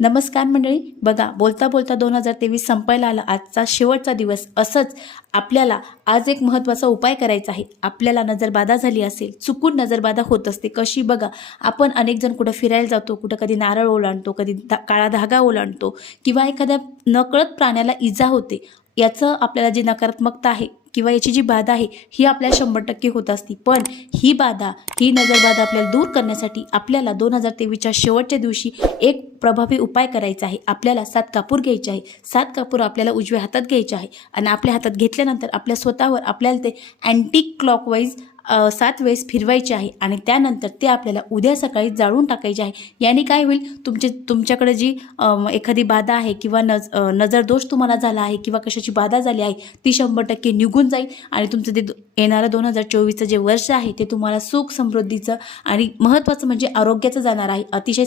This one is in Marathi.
नमस्कार मंडळी, बघा बोलता बोलता 2023 संपायला आला. आजचा शेवटचा दिवस. असंच आपल्याला आज एक महत्त्वाचा उपाय करायचा आहे. आपल्याला नजरबाधा झाली असेल, चुकून नजरबाधा होत असते. कशी बघा, आपण अनेक जण कुठं फिरायला जातो, कुठं कधी नारळ ओलांडतो, कधी काळा धागा ओलांडतो किंवा एखाद्या नकळत प्राण्याला इजा होते. याचं आपल्याला जी नकारात्मकता आहे किंवा याची जी बाधा आहे ही आपल्याला 100% होत असती. पण ही बाधा, ही नजरबाधा आपल्याला दूर करण्यासाठी आपल्याला 2023च्या शेवटच्या दिवशी एक प्रभावी उपाय करायचा आहे. आपल्याला 7 कापूर घ्यायचे आहे. 7 कापूर आपल्याला उजव्या हातात घ्यायचे आहे आणि आपल्या हातात घेतल्यानंतर आपल्या स्वतःवर आपल्याला ते अँटी क्लॉकवाईज 7 वेळेस फिरवायचे आहे आणि त्यानंतर ते आपल्याला उद्या सकाळी जाळून टाकायचे आहे. याने काय होईल, तुमच्याकडे जी एखादी बाधा आहे किंवा नजरदोष तुम्हाला झाला आहे किंवा कशाची बाधा झाली आहे ती 100% निघून जाईल आणि तुमचं ते येणारं 2024चं जे वर्ष आहे ते तुम्हाला सुख समृद्धीचं आणि महत्त्वाचं म्हणजे आरोग्याचं जाणार आहे. अतिशय